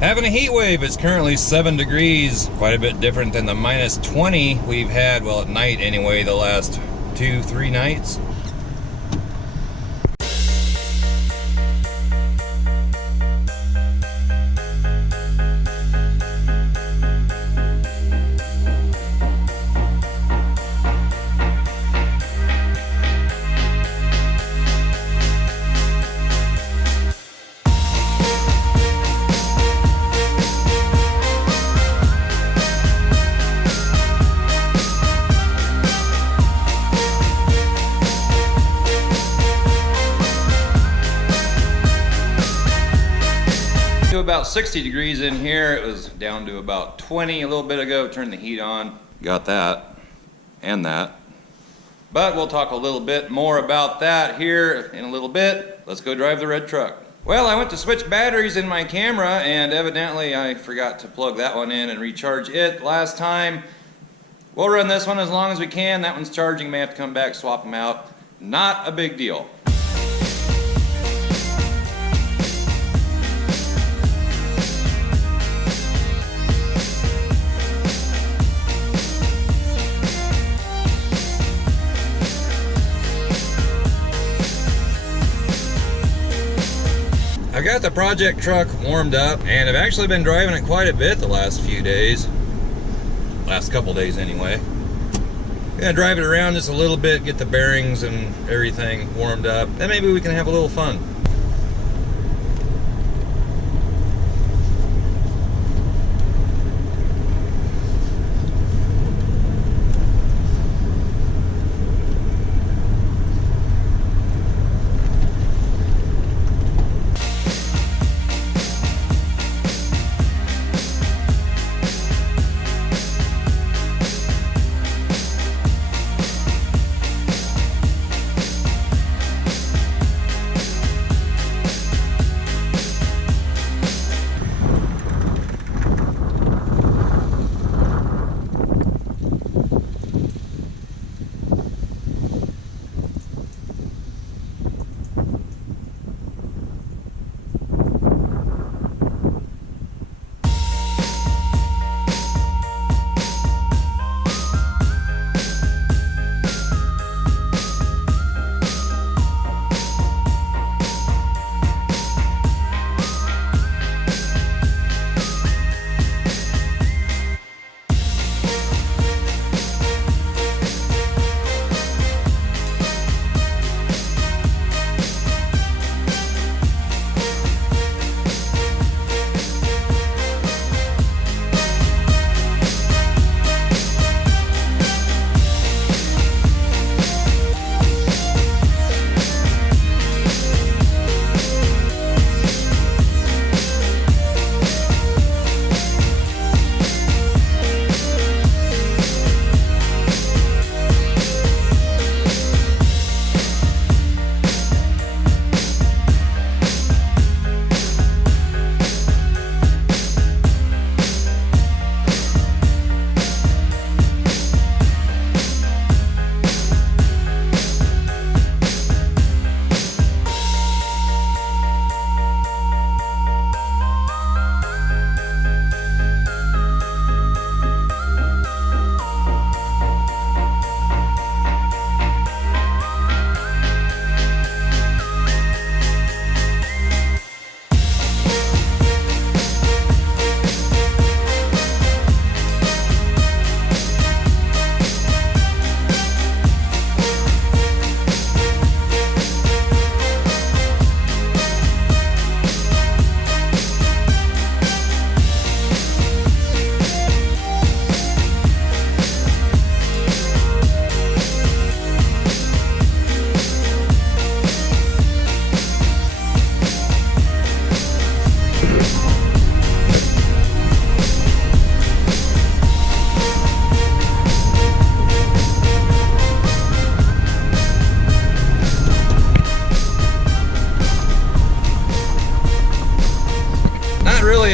Having a heat wave. It's currently 7 degrees, quite a bit different than the minus 20 we've had, well, at night anyway, the last 2-3 nights. About 60 degrees in here. It was down to about 20 a little bit ago. Turned the heat on. Got that and that. But we'll talk a little bit more about that here in a little bit. Let's go drive the red truck. Well, I went to switch batteries in my camera and evidently I forgot to plug that one in and recharge it last time. We'll run this one as long as we can. That one's charging. May have to come back, swap them out. Not a big deal. I got the project truck warmed up and I've actually been driving it quite a bit the last few days. Last couple days anyway. Gonna drive it around just a little bit, get the bearings and everything warmed up. Then maybe we can have a little fun.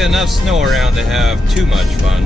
enough snow around to have too much fun.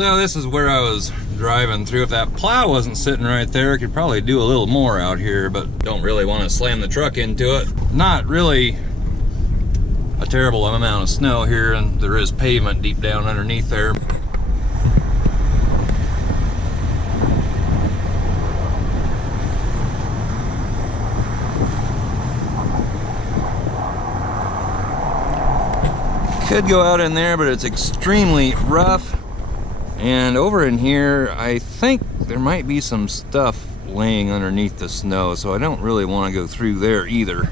So this is where I was driving through. If that plow wasn't sitting right there, I could probably do a little more out here, but don't really want to slam the truck into it. Not really a terrible amount of snow here, and there is pavement deep down underneath there. Could go out in there, but it's extremely rough. And over in here, I think there might be some stuff laying underneath the snow, so I don't really want to go through there either.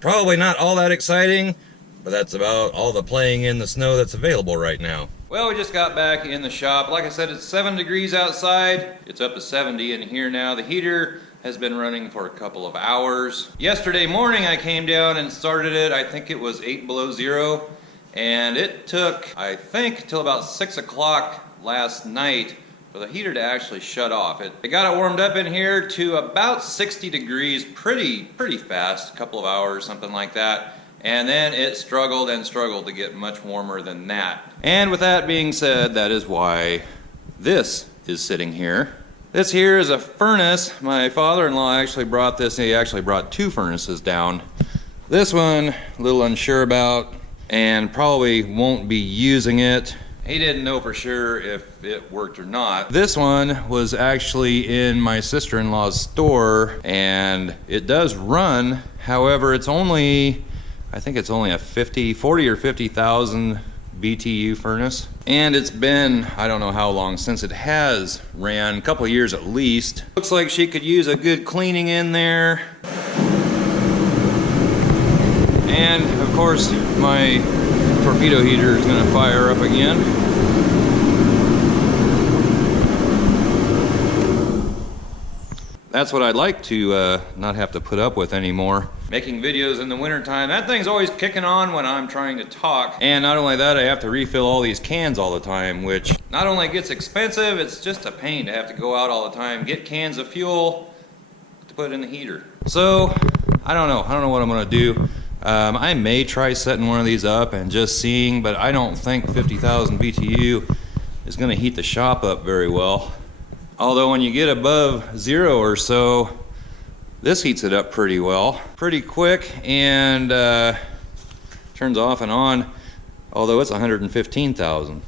Probably not all that exciting, but that's about all the playing in the snow that's available right now. Well, we just got back in the shop. Like I said, it's 7 degrees outside. It's up to 70 in here now. The heater has been running for a couple of hours. Yesterday morning I came down and started it. I think it was 8 below zero, and it took, I think, till about 6 o'clock last night for the heater to actually shut off. It got it warmed up in here to about 60 degrees pretty fast, a couple of hours, something like that. And then it struggled and struggled to get much warmer than that. And with that being said, that is why this is sitting here. This here is a furnace. My father-in-law actually brought this. He actually brought 2 furnaces down. This one, a little unsure about, and probably won't be using it. He didn't know for sure if it worked or not. This one was actually in my sister-in-law's store, and it does run. However, it's only, I think it's only a 40 or 50,000 BTU furnace. And it's been, I don't know how long since it has ran, a couple of years at least. Looks like she could use a good cleaning in there. And of course, my torpedo heater is going to fire up again. That's what I'd like to not have to put up with anymore. Making videos in the wintertime, that thing's always kicking on when I'm trying to talk. And not only that, I have to refill all these cans all the time, which not only gets expensive, it's just a pain to have to go out all the time, get cans of fuel to put in the heater. So, I don't know what I'm gonna do. I may try setting one of these up and just seeing, but I don't think 50,000 BTU is going to heat the shop up very well. Although when you get above 0 or so, this heats it up pretty well, pretty quick, and turns off and on, although it's 115,000.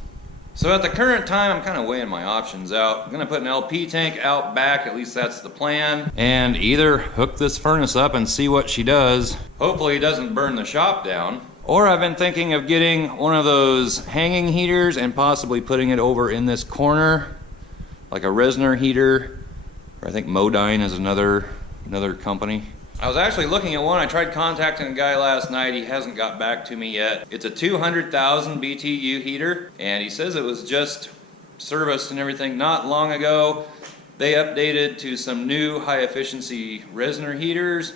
So at the current time, I'm kind of weighing my options out. I'm going to put an LP tank out back, at least that's the plan, and either hook this furnace up and see what she does. Hopefully it doesn't burn the shop down. Or I've been thinking of getting one of those hanging heaters and possibly putting it over in this corner, like a Resner heater, or I think Modine is another company. I was actually looking at one. I tried contacting a guy last night. He hasn't got back to me yet. It's a 200,000 BTU heater, and he says it was just serviced and everything not long ago. They updated to some new high efficiency Resner heaters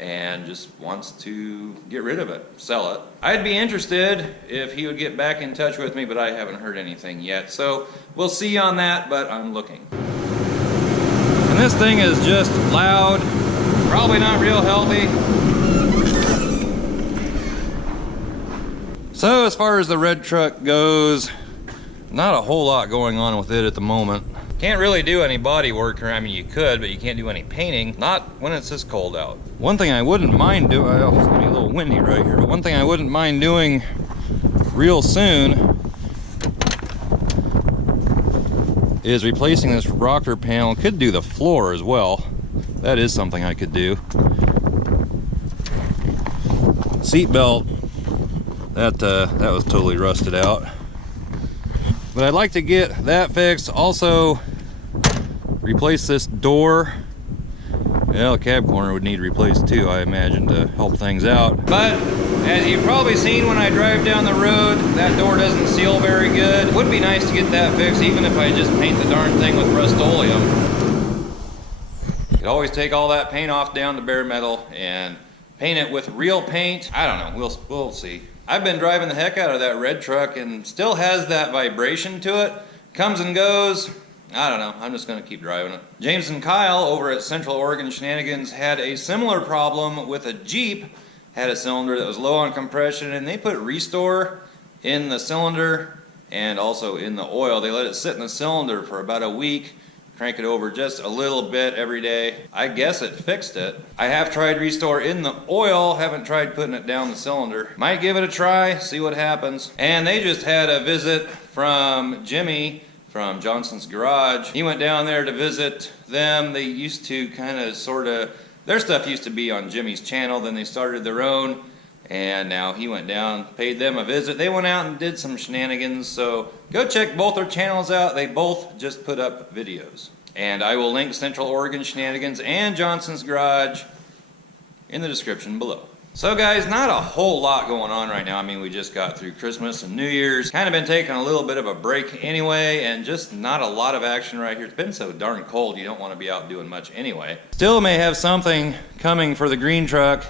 and just wants to get rid of it, sell it. I'd be interested if he would get back in touch with me, but I haven't heard anything yet. So we'll see on that, but I'm looking. And this thing is just loud. Probably not real healthy. So as far as the red truck goes, not a whole lot going on with it at the moment. Can't really do any body work, or I mean you could, but you can't do any painting, not when it's this cold out. One thing I wouldn't mind doing, it's gonna be a little windy right here, but one thing I wouldn't mind doing real soon is replacing this rocker panel. Could do the floor as well. That is something I could do. Seat belt, that was totally rusted out. But I'd like to get that fixed. Also, replace this door. Well, the cab corner would need replaced too, I imagine, to help things out. But as you've probably seen when I drive down the road, that door doesn't seal very good. Would be nice to get that fixed, even if I just paint the darn thing with Rust-Oleum. Could always take all that paint off down to bare metal and paint it with real paint. I don't know, we'll see. I've been driving the heck out of that red truck and still has that vibration to it. Comes and goes. I don't know, I'm just gonna keep driving it. James and Kyle over at Central Oregon Shenanigans had a similar problem with a Jeep. Had a cylinder that was low on compression, and they put Restore in the cylinder and also in the oil. They let it sit in the cylinder for about a week. Crank it over just a little bit every day. I guess it fixed it. I have tried Restore in the oil, haven't tried putting it down the cylinder. Might give it a try, see what happens. And they just had a visit from Jimmy from Johnson's Garage. He went down there to visit them. They used to their stuff used to be on Jimmy's channel, then they started their own. And now he went down, paid them a visit. They went out and did some shenanigans, so go check both their channels out. They both just put up videos. And I will link Central Oregon Shenanigans and Johnson's Garage in the description below. So guys, not a whole lot going on right now. I mean, we just got through Christmas and New Year's. Kind of been taking a little bit of a break anyway, and just not a lot of action right here. It's been so darn cold, you don't want to be out doing much anyway. Still may have something coming for the green truck.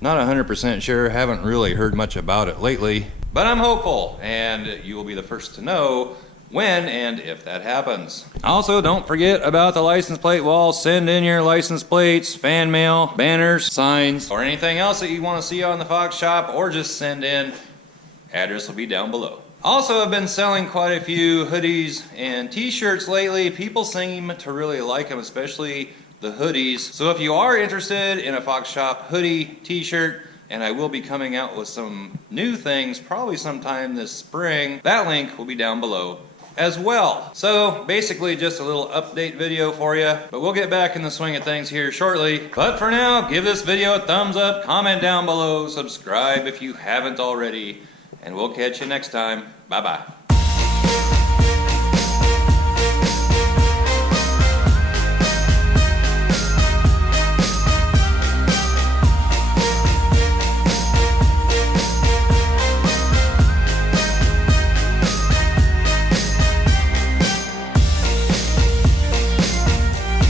Not 100% sure, haven't really heard much about it lately, but I'm hopeful, and you will be the first to know when and if that happens. Also, don't forget about the license plate wall. Send in your license plates, fan mail, banners, signs, or anything else that you want to see on the Fox shop, or just send in. Address will be down below. Also, I've been selling quite a few hoodies and t-shirts lately. People seem to really like them, especially the hoodies. So if you are interested in a Fox Shop hoodie, t-shirt, and I will be coming out with some new things probably sometime this spring, that link will be down below as well. So basically just a little update video for you, but we'll get back in the swing of things here shortly. But for now, give this video a thumbs up, comment down below, subscribe if you haven't already, and we'll catch you next time. Bye-bye.